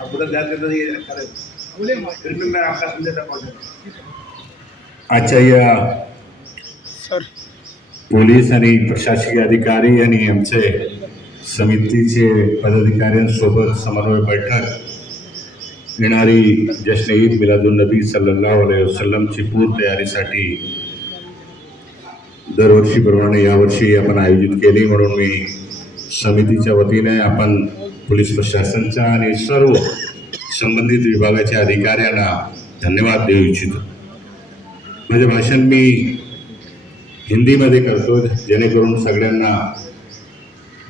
आप उधर ध्यान देता ये करें, फिर भी मैं आपका संदेश पहुंचा। आजच्या या सर पोलीस आणि प्रशासकीय अधिकारी आणि आमचे समितीचे पदाधिकाऱ्यांसोबत समन्वय बैठक येणारी जश्न ईद मिलादुन नबी सल्लल्लाहु अलैहि वसल्लमची पूर्व तयारीसाठी दरवर्षीप्रमाणे यावर्षी आपण आयोजित केली, म्हणून मी समितीच्या वतीने आपण पोलीस प्रशासनाच्या आणि सर्व संबंधित विभागाच्या अधिकाऱ्यांना धन्यवाद देऊ इच्छितो। माझे भाषण मी हिंदीमध्ये करतो जेणेकरून सगळ्यांना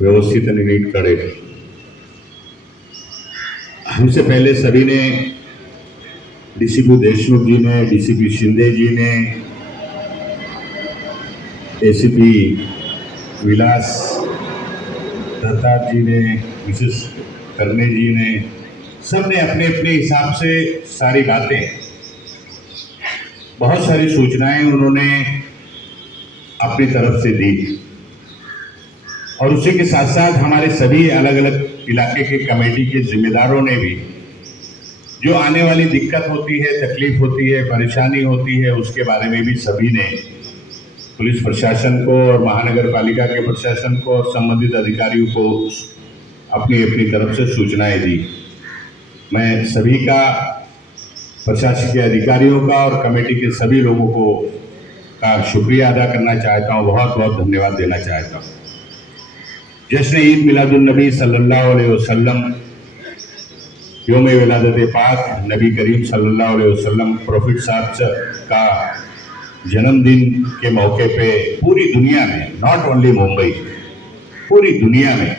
व्यवस्थित आणि नीट कळेल। हमसे पहले सभी ने डीसीपी देशमुख जी ने, डीसीपी शिंदे जी ने, एसीपी विलास दत्तार जी ने, मिसेस करने जी ने, सब ने अपने अपने हिसाब से सारी बातें, बहुत सारी सूचनाएं उन्होंने अपनी तरफ से दी और उसी के साथ साथ हमारे सभी अलग अलग इलाके के कमेटी के जिम्मेदारों ने भी जो आने वाली दिक्कत होती है, तकलीफ होती है, परेशानी होती है, उसके बारे में भी सभी ने पुलिस प्रशासन को और महानगर पालिका के प्रशासन को और संबंधित अधिकारियों को अपनी अपनी तरफ से सूचनाएं दी। मैं सभी का, प्रशासकीय अधिकारियों का और कमेटी के सभी लोगों को का शुक्रिया अदा करना चाहता हूँ, बहुत बहुत धन्यवाद देना चाहता हूँ। जश्न ईद मिलादुन नबी सल्लल्लाहु अलैहि वसल्लम, योम विलादत पाक नबी करीम सल्लल्लाहु अलैहि वसल्लम प्रॉफिट साहब का जन्मदिन के मौके पे पूरी दुनिया में, नॉट ओनली मुंबई, पूरी दुनिया में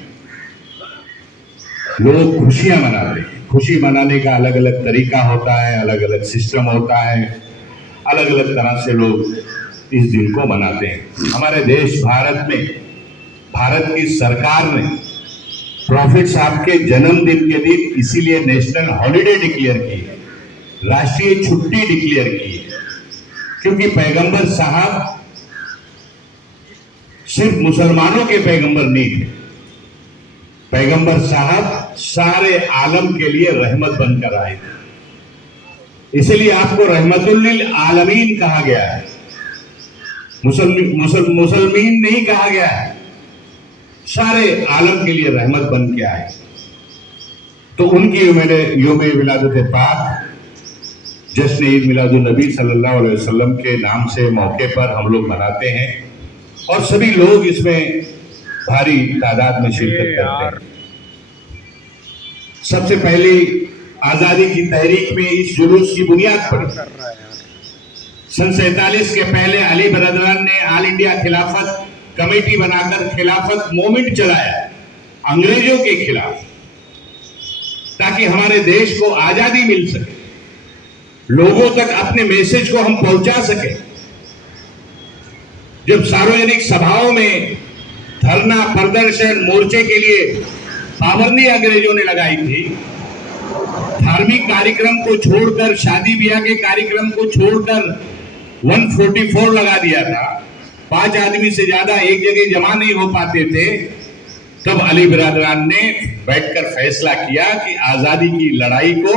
लोग खुशियां मनाते हैं। खुशी मनाने का अलग अलग तरीका होता है, अलग अलग सिस्टम होता है, अलग अलग तरह से लोग इस दिन को मनाते हैं। हमारे देश भारत में, भारत की सरकार ने प्रॉफिट साहब के जन्मदिन के दिन इसीलिए नेशनल हॉलिडे डिक्लेयर की है, राष्ट्रीय छुट्टी डिक्लेयर की है, क्योंकि पैगंबर साहब सिर्फ मुसलमानों के पैगंबर नहीं थे। पैगंबर साहब सारे आलम के लिए रहमत बनकर आए थे, इसलिए आपको रहमतुल लिल आलमीन कहा गया है, मुसलमीन नहीं कहा गया है, सारे आलम के लिए रहमत बन के आए। तो उनकी योम विलादत पाक जश्न ईद मिलादुन नबी सल्लल्लाहु अलैहि वसल्लम के नाम से मौके पर हम लोग मनाते हैं और सभी लोग इसमें भारी तादाद में शिरकत करते हैं। सबसे पहली आजादी की तहरीक में इस जुलूस की बुनियाद पड़ी। सन 47 के पहले अली बरदरान ने ऑल इंडिया खिलाफत कमेटी बनाकर खिलाफत मूवमेंट चलाया अंग्रेजों के खिलाफ, ताकि हमारे देश को आजादी मिल सके, लोगों तक अपने मैसेज को हम पहुंचा सके। जब सार्वजनिक सभाओं में धरना, प्रदर्शन, मोर्चे के लिए पाबंदी अंग्रेजों ने लगाई थी, धार्मिक कार्यक्रम को छोड़कर, शादी ब्याह के कार्यक्रम को छोड़कर 144 लगा दिया था, 5 आदमी से ज्यादा एक जगह जमा नहीं हो पाते थे, तब अली बिरादरान ने बैठकर फैसला किया कि आजादी की लड़ाई को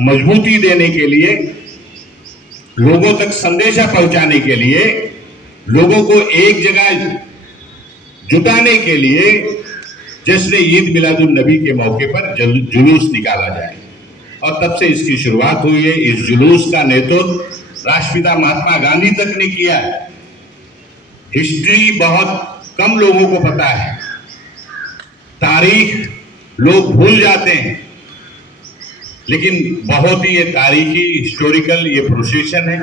मजबूती देने के लिए, लोगों तक संदेशा पहुंचाने के लिए, लोगों को एक जगह जुटाने के लिए जश्न ईद मिलादुन नबी के मौके पर जुलूस निकाला जाए। और तब से इसकी शुरुआत हुई है। इस जुलूस का नेतृत्व राष्ट्रपिता महात्मा गांधी तक ने किया है। हिस्ट्री बहुत कम लोगों को पता है, तारीख लोग भूल जाते हैं, लेकिन बहुत ही ये तारीखी, हिस्टोरिकल ये प्रोसेशन है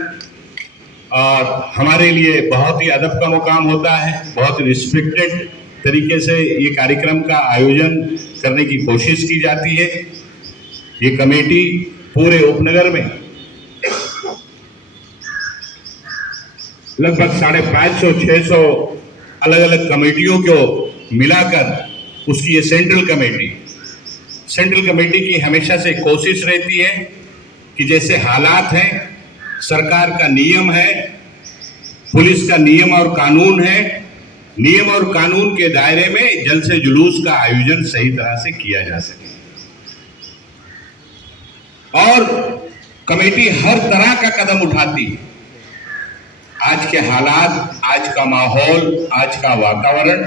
और हमारे लिए बहुत ही अदब का मुकाम होता है। बहुत रिस्पेक्टेड तरीके से ये कार्यक्रम का आयोजन करने की कोशिश की जाती है। ये कमेटी पूरे उपनगर में लगभग 550-600 अलग अलग कमेटियों को मिलाकर उसकी ये सेंट्रल कमेटी की हमेशा से कोशिश रहती है कि जैसे हालात हैं, सरकार का नियम है, पुलिस का नियम और कानून है, नियम और कानून के दायरे में जलसे जुलूस का आयोजन सही तरह से किया जा सके। और कमेटी हर तरह का कदम उठाती है। आज के हालात, आज का माहौल, आज का वातावरण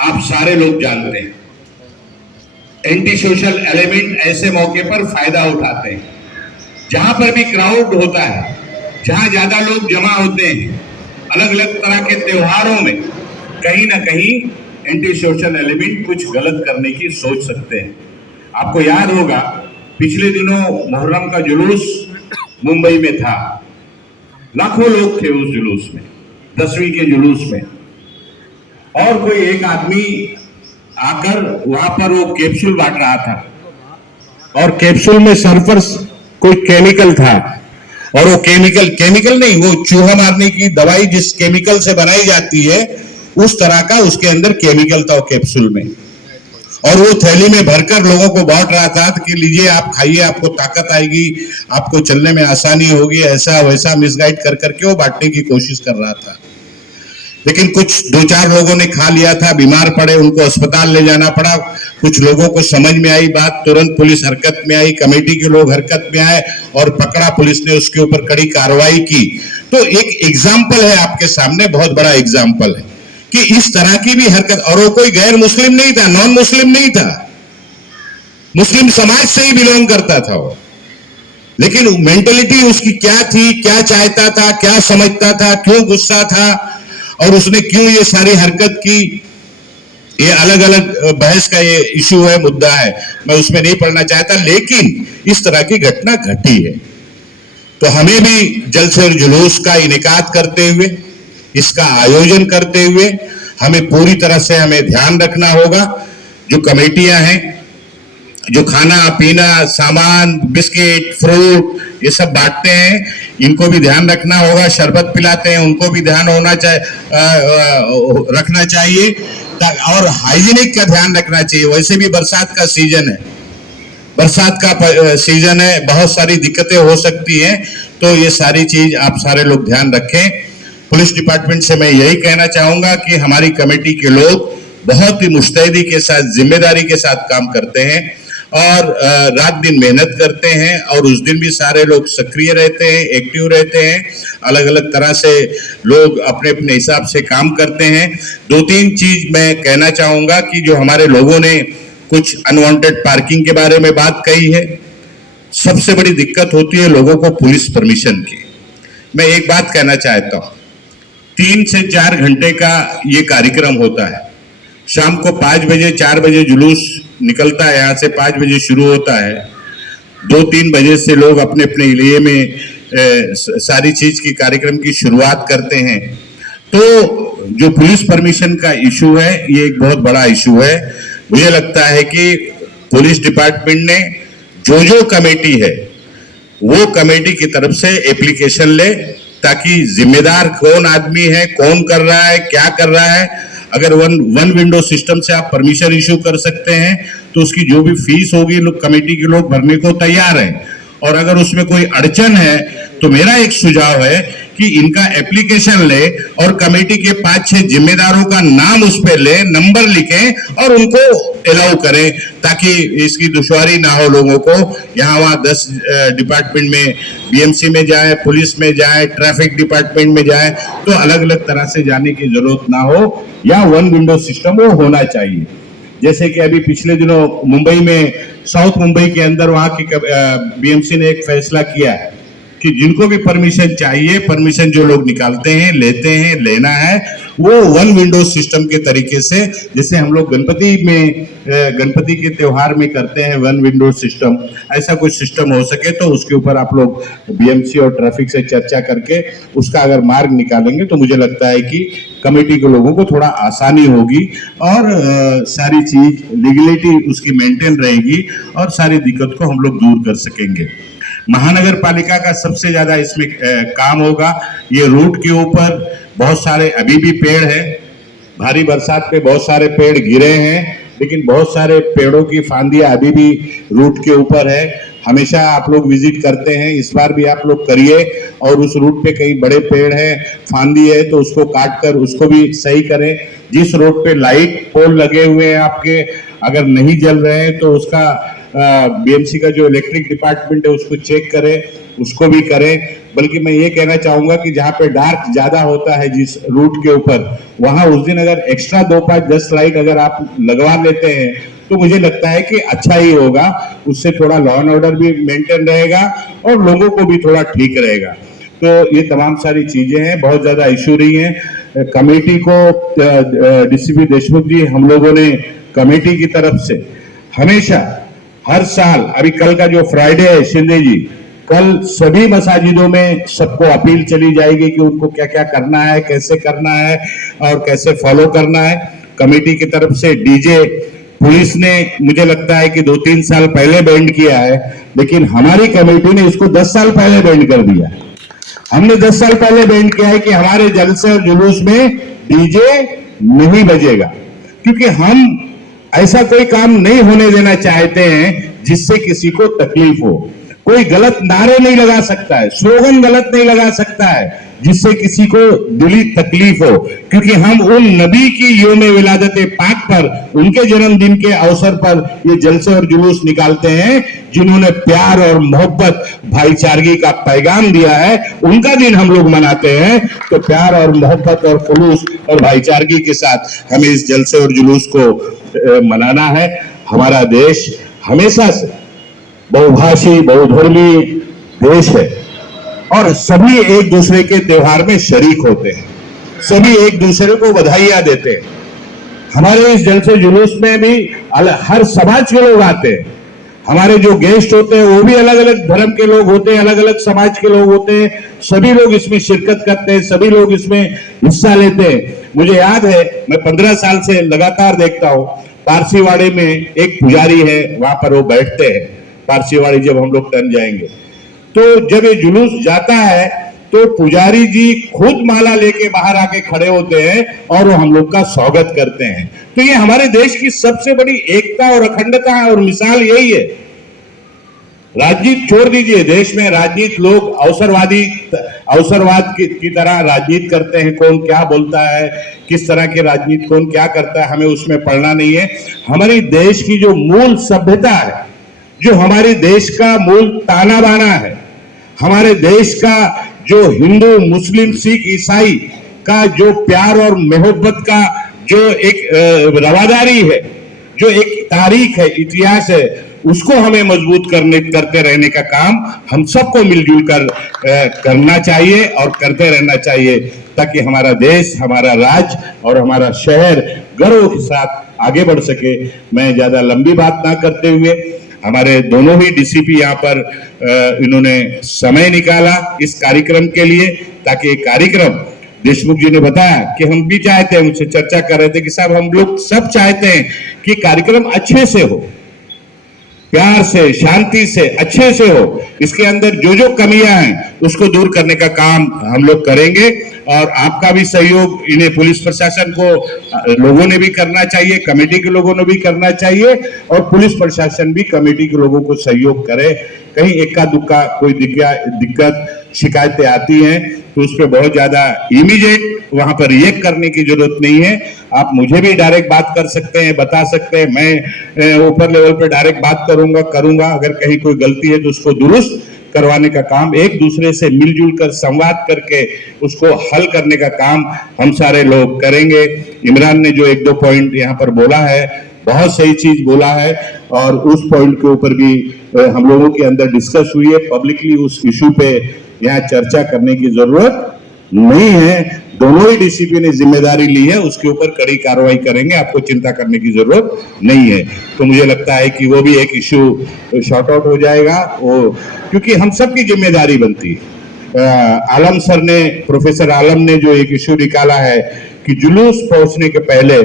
आप सारे लोग जानते हैं। एंटी सोशल एलिमेंट ऐसे मौके पर फायदा उठाते हैं। जहां पर भी क्राउड होता है, जहां ज्यादा लोग जमा होते हैं, अलग अलग तरह के त्योहारों में कहीं ना कहीं एंटी सोशल एलिमेंट कुछ गलत करने की सोच सकते हैं। आपको याद होगा पिछले दिनों मुहर्रम का जुलूस मुंबई में था। लाखों लोग थे उस जुलूस में, 10वीं के जुलूस में, और कोई एक आदमी आकर वहां पर वो कैप्सूल बांट रहा था और कैप्सूल में सल्फर कोई केमिकल था, और वो केमिकल नहीं, वो चूहा मारने की दवाई जिस केमिकल से बनाई जाती है उस तरह का उसके अंदर केमिकल था वो कैप्सूल में, और वो थैली में भरकर लोगों को बांट रहा था कि लीजिए आप खाइए, आपको ताकत आएगी, आपको चलने में आसानी होगी, ऐसा वैसा मिसगाइड कर करके वो बांटने की कोशिश कर रहा था। लेकिन कुछ 2-4 लोगों ने खा लिया था, बीमार पड़े, उनको अस्पताल ले जाना पड़ा। कुछ लोगों को समझ में आई बात, तुरंत पुलिस हरकत में आई, कमेटी के लोग हरकत में आए और पकड़ा, पुलिस ने उसके ऊपर कड़ी कार्रवाई की। तो एक एग्जाम्पल है आपके सामने, बहुत बड़ा एग्जाम्पल है कि इस तरह की भी हरकत, और वो कोई गैर मुस्लिम नहीं था, नॉन मुस्लिम नहीं था, मुस्लिम समाज से ही बिलोंग करता था वो। लेकिन मेंटेलिटी उसकी क्या थी, क्या चाहता था, क्या समझता था, क्यों गुस्सा था और उसने क्यों ये सारी हरकत की, ये अलग अलग बहस का ये इशू है, मुद्दा है, मैं उसमें नहीं पढ़ना चाहता। लेकिन इस तरह की घटना घटी है तो हमें भी जलसे और जुलूस का इनेकाद करते हुए, इसका आयोजन करते हुए हमें पूरी तरह से हमें ध्यान रखना होगा। जो कमेटियां हैं, जो खाना पीना सामान, बिस्किट, फ्रूट ये सब बांटते हैं, इनको भी ध्यान रखना होगा। शरबत पिलाते हैं, उनको भी ध्यान रखना चाहिए, और हाइजीनिक का ध्यान रखना चाहिए। वैसे भी बरसात का सीजन है, बहुत सारी दिक्कतें हो सकती हैं, तो ये सारी चीज आप सारे लोग ध्यान रखें। पुलिस डिपार्टमेंट से मैं यही कहना चाहूंगा कि हमारी कमेटी के लोग बहुत ही मुस्तैदी के साथ, जिम्मेदारी के साथ काम करते हैं और रात दिन मेहनत करते हैं, और उस दिन भी सारे लोग सक्रिय रहते हैं, एक्टिव रहते हैं, अलग अलग तरह से लोग अपने अपने हिसाब से काम करते हैं। 2-3 चीज मैं कहना चाहूंगा कि जो हमारे लोगों ने कुछ अनवांटेड पार्किंग के बारे में बात कही है, सबसे बड़ी दिक्कत होती है लोगों को पुलिस परमिशन की। मैं एक बात कहना चाहता हूं, 3 से 4 घंटे का ये कार्यक्रम होता है। शाम को 5 बजे 4 बजे जुलूस निकलता है, यहाँ से 5 बजे शुरू होता है, 2-3 बजे से लोग अपने अपने इलाके में सारी चीज की कार्यक्रम की शुरुआत करते हैं। तो जो पुलिस परमिशन का इशू है, ये एक बहुत बड़ा इशू है। मुझे लगता है कि पुलिस डिपार्टमेंट ने जो कमेटी है वो कमेटी की तरफ से एप्लीकेशन ले, ताकि जिम्मेदार कौन आदमी है, कौन कर रहा है, क्या कर रहा है। अगर वन विंडो सिस्टम से आप परमिशन इशू कर सकते हैं तो उसकी जो भी फीस होगी लोग कमेटी के लोग भरने को तैयार हैं। और अगर उसमें कोई अड़चन है तो मेरा एक सुझाव है कि इनका एप्लीकेशन ले और कमेटी के 5-6 जिम्मेदारों का नाम उस पर ले, नंबर लिखें और उनको अलाउ करें, ताकि इसकी दुश्वारी ना हो लोगों को। यहाँ वहाँ 10 डिपार्टमेंट में, बीएमसी में जाए, पुलिस में जाए, ट्रैफिक डिपार्टमेंट में जाए, तो अलग अलग तरह से जाने की जरूरत ना हो, या वन विंडो सिस्टम वो होना चाहिए। जैसे कि अभी पिछले दिनों मुंबई में, साउथ मुंबई के अंदर वहाँ की बीएमसी ने एक फैसला किया है कि जिनको भी परमिशन चाहिए, परमिशन जो लोग निकालते हैं, लेते हैं, लेना है, वो वन विंडो सिस्टम के तरीके से, जैसे हम लोग गणपति के त्योहार में करते हैं वन विंडो सिस्टम, ऐसा कुछ सिस्टम हो सके तो उसके ऊपर आप लोग बीएमसी और ट्रैफिक से चर्चा करके उसका अगर मार्ग निकालेंगे तो मुझे लगता है कि कमेटी के लोगों को थोड़ा आसानी होगी और सारी चीज लीगलिटी उसकी मेंटेन रहेगी और सारी दिक्कत को हम लोग दूर कर सकेंगे। महानगर पालिका का सबसे ज्यादा इसमें काम होगा। ये रूट के ऊपर बहुत सारे अभी भी पेड़ हैं, भारी बरसात पे बहुत सारे पेड़ गिरे हैं, लेकिन बहुत सारे पेड़ों की फांदियां अभी भी रूट के ऊपर है। हमेशा आप लोग विजिट करते हैं, इस बार भी आप लोग करिए, और उस रूट पे कहीं बड़े पेड़ हैं, फांदी है, तो उसको काट कर उसको भी सही करें। जिस रोड पे लाइट पोल लगे हुए हैं आपके, अगर नहीं जल रहे हैं तो उसका बीएमसी का जो इलेक्ट्रिक डिपार्टमेंट है उसको चेक करें, उसको भी करें। बल्कि मैं ये कहना चाहूंगा कि जहां पे डार्क ज्यादा होता है जिस रूट के ऊपर, वहां उस दिन अगर एक्स्ट्रा 2, 5, 10 लाइट अगर आप लगवा लेते हैं तो मुझे लगता है कि अच्छा ही होगा। उससे थोड़ा लॉ एंड ऑर्डर भी मेंटेन रहेगा और लोगों को भी थोड़ा ठीक रहेगा। तो ये तमाम सारी चीजें हैं, बहुत ज्यादा इशू रही हैं। कमेटी को डीसीपी देशमुख जी, हम लोगों ने कमेटी की तरफ से हमेशा हर साल, अभी कल का जो फ्राइडे है शिंदे जी, कल सभी मसाजिदों में सबको अपील चली जाएगी कि उनको क्या क्या करना है, कैसे करना है और कैसे फॉलो करना है। कमेटी की तरफ से डीजे पुलिस ने मुझे लगता है कि 2-3 साल पहले बैंड किया है, लेकिन हमारी कमेटी ने इसको 10 साल पहले बैंड कर दिया है। हमने 10 साल पहले बैंड किया है कि हमारे जलसे और जुलूस में डीजे नहीं बजेगा, क्योंकि हम ऐसा कोई काम नहीं होने देना चाहते हैं जिससे किसी को तकलीफ हो। कोई गलत नारे नहीं लगा सकता है, स्लोगन गलत नहीं लगा सकता है जिससे किसी को दिली तकलीफ हो, क्योंकि हम उन नबी की यौम विलादत पाक पर, उनके जन्मदिन के अवसर पर ये जलसे और जुलूस निकालते हैं जिन्होंने प्यार और मोहब्बत, भाईचारगी का पैगाम दिया है। उनका दिन हम लोग मनाते हैं, तो प्यार और मोहब्बत और खुलूस और भाईचारगी के साथ हमें इस जलसे और जुलूस को मनाना है। हमारा देश हमेशा से बहुभाषी, बहुधर्मी देश है और सभी एक दूसरे के त्योहार में शरीक होते हैं, सभी एक दूसरे को बधाइयां देते हैं। हमारे इस जलसे जुलूस में भी हर समाज के लोग आते हैं। हमारे जो गेस्ट होते हैं वो भी अलग अलग धर्म के लोग होते हैं, अलग अलग समाज के लोग होते हैं। सभी लोग इसमें शिरकत करते हैं, सभी लोग इसमें हिस्सा लेते हैं। मुझे याद है, मैं 15 साल से लगातार देखता हूं, पारसीवाड़े में एक पुजारी है, वहां पर वो बैठते हैं। पारसीवाड़ी जब हम लोग टर्न जाएंगे तो जब ये जुलूस जाता है तो पुजारी जी खुद माला लेके बाहर आके खड़े होते हैं और वो हम लोग का स्वागत करते हैं। तो ये हमारे देश की सबसे बड़ी एकता और अखंडता और मिसाल यही है। राजनीति छोड़ दीजिए, देश में राजनीति लोग अवसरवाद की तरह राजनीति करते हैं। कौन क्या बोलता है, किस तरह की राजनीति कौन क्या करता है, हमें उसमें पढ़ना नहीं है। हमारी देश की जो मूल सभ्यता है, जो हमारे देश का मूल ताना बाना है, हमारे देश का जो हिंदू, मुस्लिम, सिख, ईसाई का जो प्यार और मोहब्बत का जो एक रवादारी है, जो एक तारीख है, इतिहास है, उसको हमें मजबूत करते रहने का काम हम सबको मिलजुल कर करना चाहिए और करते रहना चाहिए, ताकि हमारा देश, हमारा राज्य और हमारा शहर गर्व के साथ आगे बढ़ सके। मैं ज्यादा लंबी बात ना करते हुए, हमारे दोनों ही डीसीपी यहाँ पर इन्होंने समय निकाला इस कार्यक्रम के लिए, ताकि ये कार्यक्रम, देशमुख जी ने बताया कि हम भी चाहते हैं, मुझसे चर्चा कर रहे थे कि साहब हम लोग सब चाहते हैं कि कार्यक्रम अच्छे से हो, प्यार से, शांति से, अच्छे से हो। इसके अंदर जो जो कमियां हैं उसको दूर करने का काम हम लोग करेंगे और आपका भी सहयोग इन्हें पुलिस प्रशासन को लोगों ने भी करना चाहिए, कमेटी के लोगों ने भी करना चाहिए और पुलिस प्रशासन भी कमेटी के लोगों को सहयोग करे। कहीं इक्का दुक्का कोई दिक्कत शिकायतें आती हैं तो उस पर बहुत ज्यादा इमीडिएट वहां पर रिएक्ट करने की जरूरत नहीं है। आप मुझे भी डायरेक्ट बात कर सकते हैं, बता सकते हैं, मैं ऊपर लेवल पे डायरेक्ट बात करूंगा। अगर कहीं कोई गलती है तो उसको दुरुस्त करवाने का काम, एक दूसरे से मिलजुल कर संवाद करके उसको हल करने का काम हम सारे लोग करेंगे। इमरान ने जो 1-2 पॉइंट यहाँ पर बोला है, बहुत सही चीज बोला है और उस पॉइंट के ऊपर भी हम लोगों के अंदर डिस्कस हुई है। पब्लिकली उस इशू पे यहाँ चर्चा करने की जरूरत नहीं है। दोनों ही डीसीपी ने जिम्मेदारी ली है, उसके ऊपर कड़ी कार्रवाई करेंगे, आपको चिंता करने की जरूरत नहीं है। तो मुझे लगता है कि वो भी एक इशू शॉर्ट आउट हो जाएगा, वो क्योंकि हम सबकी जिम्मेदारी बनती है। आलम सर ने, प्रोफेसर आलम ने जो एक इशू निकाला है कि जुलूस पहुंचने के पहले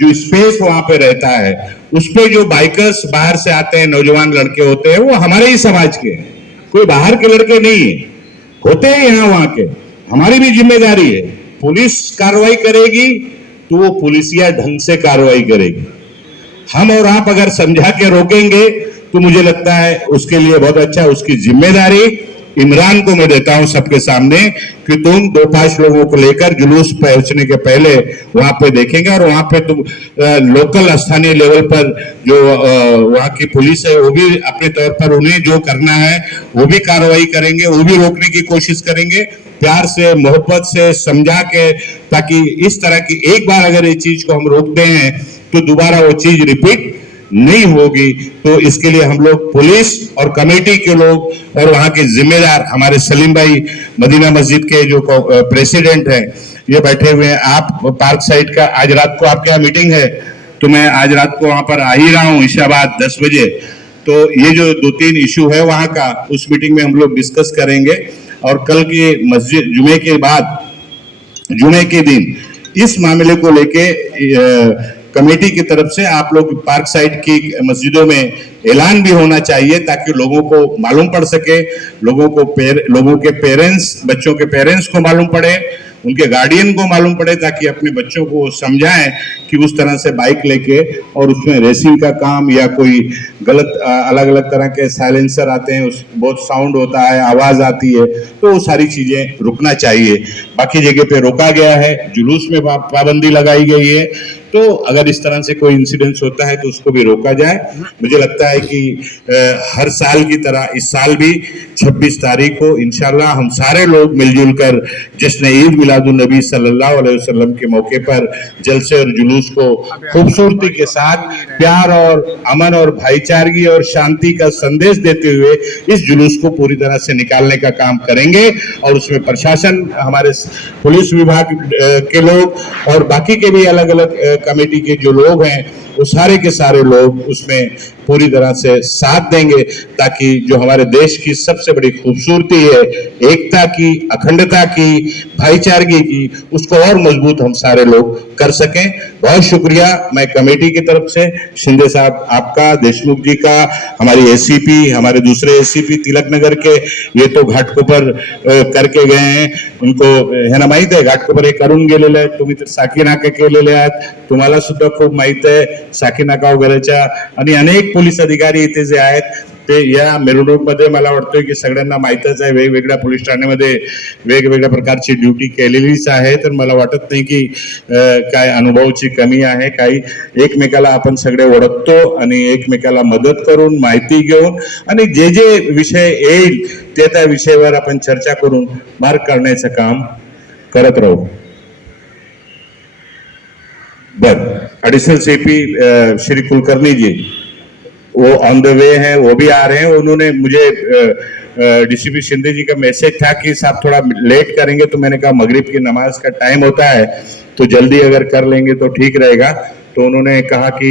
जो स्पेस वहां पे रहता है, उस पे जो बाइकर्स बाहर से आते हैं, नौजवान लड़के होते हैं, वो हमारे ही समाज के हैं, कोई बाहर के लड़के नहीं है, होते हैं यहाँ वहां के। हमारी भी जिम्मेदारी है, पुलिस कार्रवाई करेगी तो वो पुलिसिया ढंग से कार्रवाई करेगी। हम और आप अगर समझा के रोकेंगे तो मुझे लगता है उसके लिए बहुत अच्छा, उसकी जिम्मेदारी इमरान को मैं देता हूं सबके सामने कि तुम 2-5 लोगों को लेकर जुलूस पहुंचने के पहले वहां पे देखेंगे और वहां पे तुम लोकल स्थानीय लेवल पर जो वहां की पुलिस है वो भी अपने तौर पर उन्हें जो करना है वो भी कार्रवाई करेंगे, वो भी रोकने की कोशिश करेंगे, प्यार से मोहब्बत से समझा के, ताकि इस तरह की एक बार अगर ये चीज को हम रोकते हैं तो दोबारा वो चीज रिपीट नहीं होगी। तो इसके लिए हम लोग पुलिस और कमेटी के लोग और वहां के जिम्मेदार हमारे सलीम भाई मदीना मस्जिद के जो प्रेसिडेंट हैं ये बैठे हुए हैं। आप पार्क साइड का आज रात को आपके यहाँ मीटिंग है तो मैं आज रात को वहां पर आ ही रहा हूँ इशाबाद 10 बजे। तो ये जो 2-3 इशू है वहां का उस मीटिंग में हम लोग डिस्कस करेंगे और कल की मस्जिद जुमे के बाद जुमे के दिन इस मामले को लेके कमेटी की तरफ से आप लोग पार्क साइड की मस्जिदों में ऐलान भी होना चाहिए ताकि लोगों को मालूम पड़ सके, लोगों के पेरेंट्स, बच्चों के पेरेंट्स को मालूम पड़े, उनके गार्डियन को मालूम पड़े, ताकि अपने बच्चों को समझाएं कि उस तरह से बाइक लेके और उसमें रेसिंग का काम या कोई गलत अलग अलग तरह के साइलेंसर आते हैं, उस बहुत साउंड होता है, आवाज आती है, तो वो सारी चीजें रुकना चाहिए। बाकी जगह पे रोका गया है, जुलूस में पाबंदी लगाई गई है, तो अगर इस तरह से कोई इंसिडेंस होता है तो उसको भी रोका जाए। मुझे लगता है कि हर साल की तरह इस साल भी 26 तारीख को इंशाल्लाह हम सारे लोग मिलजुल कर जश्न ईद मिलादुन नबी सल्लल्लाहु अलैहि वसल्लम के मौके पर जलसे और जुलूस को खूबसूरती के साथ प्यार और अमन और भाईचारगी और शांति का संदेश देते हुए इस जुलूस को पूरी तरह से निकालने का काम करेंगे। और उसमें प्रशासन, हमारे पुलिस विभाग के लोग और बाकी के भी अलग अलग कमेटी के जो लोग हैं वो सारे के सारे लोग उसमें पूरी तरह से साथ देंगे, ताकि जो हमारे देश की सबसे बड़ी खूबसूरती है, एकता की, अखंडता की, भाईचारगी की, उसको और मजबूत हम सारे लोग कर सकें। बहुत शुक्रिया मैं कमेटी की तरफ से, शिंदे साहब आपका, देशमुख जी का, हमारी एसीपी, हमारे दूसरे एसीपी तिलक नगर के, ये तो घाटकोपर करके गए हैं, उनको हे ना माहित आहे घाटकोपर हे करून गेलेले आहेत, तुम्ही तर साकी नाका केलेले आहात, तुम्हाला सुद्धा खूप माहित आहे साकी नाका वगैरेच्या, आणि अनेक पोलीस अधिकारी इथे जे आहेत ते या मिरवणूकमध्ये मला वाटतंय की सगळ्यांना माहीतच आहे, वेगवेगळ्या पोलीस ठाण्यामध्ये वेगवेगळ्या प्रकारची ड्युटी केलेलीच आहे, तर मला वाटत नाही की काय अनुभवाची कमी आहे, काही एकमेकाला आपण सगळे ओळखतो आणि एकमेकाला मदत करून माहिती घेऊन आणि जे जे विषय येईल ते त्या विषयावर आपण चर्चा करून मार्ग काढण्याचं काम करत राहू। एडिशनल सीपी श्री कुलकर्णी जी वो ऑन द वे हैं, वो भी आ रहे हैं। उन्होंने मुझे डीसीपी शिंदे जी का मैसेज था कि साहब थोड़ा लेट करेंगे, तो मैंने कहा मगरिब की नमाज का टाइम होता है तो जल्दी अगर कर लेंगे तो ठीक रहेगा। तो उन्होंने कहा कि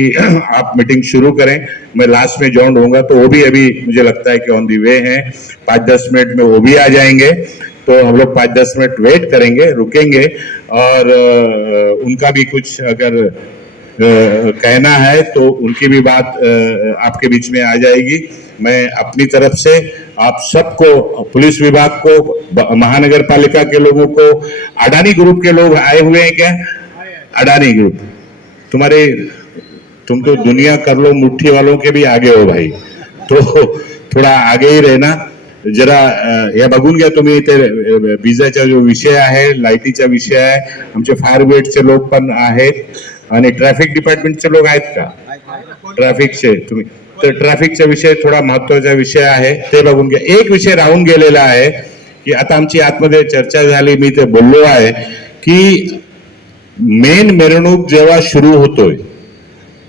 आप मीटिंग शुरू करें, मैं लास्ट में ज्वाइन होऊंगा, तो वो भी अभी मुझे लगता है कि ऑन दी वे हैं, 5-10 मिनट में वो भी आ जाएंगे। तो हम लोग 5-10 मिनट वेट करेंगे, रुकेंगे और उनका भी कुछ अगर कहना है तो उनकी भी बात आपके बीच में आ जाएगी। मैं अपनी तरफ से आप सबको, पुलिस विभाग को, महानगर पालिका के लोगों को, अडानी ग्रुप के लोग आए हुए हैं क्या? अडानी ग्रुप, तुम तो दुनिया कर लो मुट्ठी वालों के भी आगे हो भाई, तो थोड़ा आगे ही रहना जरा। या बघून घ्या तुम्ही, इथे विजेचा जो विषय आहे, लाईटीचा विषय आहे, आमचे फायर ब्रिगेडचे लोक पण आहेत आणि ट्रॅफिक डिपार्टमेंटचे लोक आहेत का? ट्रॅफिकचे तुम्ही, तर ट्रॅफिकचा विषय थोडा महत्वाचा विषय आहे, ते बघून घ्या। एक विषय राहून गेलेला आहे की आता आमची आतमध्ये चर्चा झाली, मी ते बोललो आहे की मेन मिरवणूक जेव्हा सुरू होतोय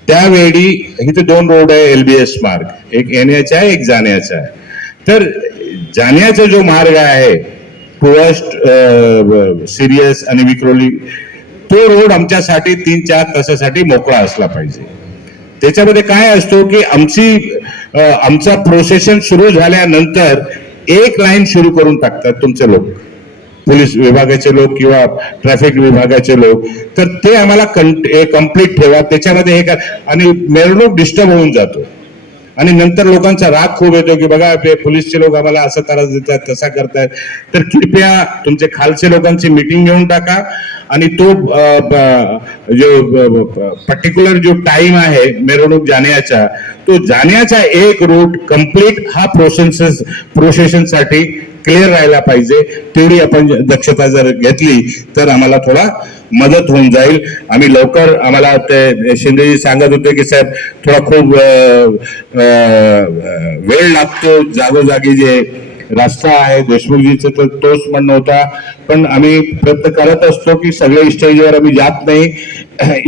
त्यावेळी इथे 2 रोड आहे एलबीएस मार्ग, एक येण्याचा आहे, एक जाण्याचा आहे। तर जाण्याचा जो मार्ग आहे टुवर्ड्स सिरियस आणि विक्रोली, तो रोड आमच्यासाठी 3-4 तासासाठी मोकळा असला पाहिजे। त्याच्यामध्ये काय असतो की आमचा प्रोसेशन सुरू झाल्यानंतर एक लाईन सुरू करून टाकतात तुमचे लोक, पोलीस विभागाचे लोक किंवा ट्रॅफिक विभागाचे लोक, तर ते आम्हाला कंप्लीट ठेवा, त्याच्यामध्ये हे आणि मिरवणूक डिस्टर्ब होऊन जातो। आणि नंतर लोकांचा राग खूप येतो की बघा ते पोलीसचे लोक आम्हाला असं त्रास देतात तसा करतायत. तर कृपया तुमचे खालचे लोकांची मीटिंग घेऊन टाका आणि तो जो पर्टिक्युलर जो टाइम आहे मिरवणूक जाण्याचा, तो जाण्याचा एक रूट कम्प्लीट हा प्रोसेशनसाठी क्लिअर राहायला पाहिजे. तेवढी आपण दक्षता जर घेतली तर आम्हाला थोडा मदत होऊन जाईल. आम्ही लवकर, आम्हाला ते शिंदेजी सांगत होते की साहेब थोडा खूप वेळ लागतो, जागोजागी जे रस्ता आहे देशमुखजीचं तर तोच म्हणणं होता. पण आम्ही प्रयत्न करत असतो की सगळे स्टेजवर आम्ही जात नाही.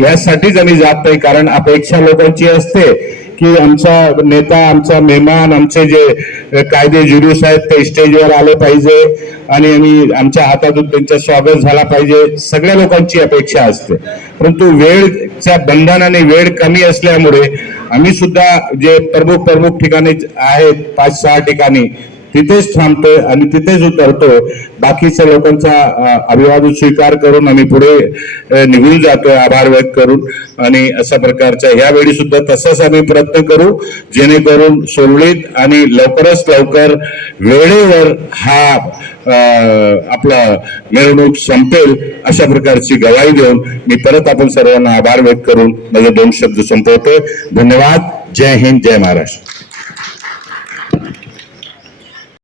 यासाठीच आम्ही जात नाही कारण अपेक्षा लोकांची असते की आमचा नेता, आमचा मेहमान, आमचे जे कायदे जुलूस आहेत ते स्टेजवर आले पाहिजे आणि आम्ही आमच्या हातातून त्यांचं स्वागत झाला पाहिजे. सगळ्या लोकांची अपेक्षा असते. परंतु वेळच्या बंधनाने वेळ कमी असल्यामुळे आम्ही सुद्धा जे प्रमुख ठिकाणी आहेत 5-6 ठिकाणी तिथेच थांबतोय आणि तिथेच उतरतो. बाकीच्या लोकांचा अभिवादन स्वीकार करून आम्ही पुढे निघून जातोय आभार व्यक्त करून. आणि अशा प्रकारच्या यावेळी सुद्धा तसाच आम्ही प्रयत्न करू जेणेकरून सुरळीत आणि लवकरच लवकर वेळेवर हा आपला मिरवणूक संपेल अशा प्रकारची गवाही देऊन मी परत आपण सर्वांना आभार व्यक्त करून माझे 2 शब्द संपवतोय. धन्यवाद. जय हिंद, जय महाराष्ट्र.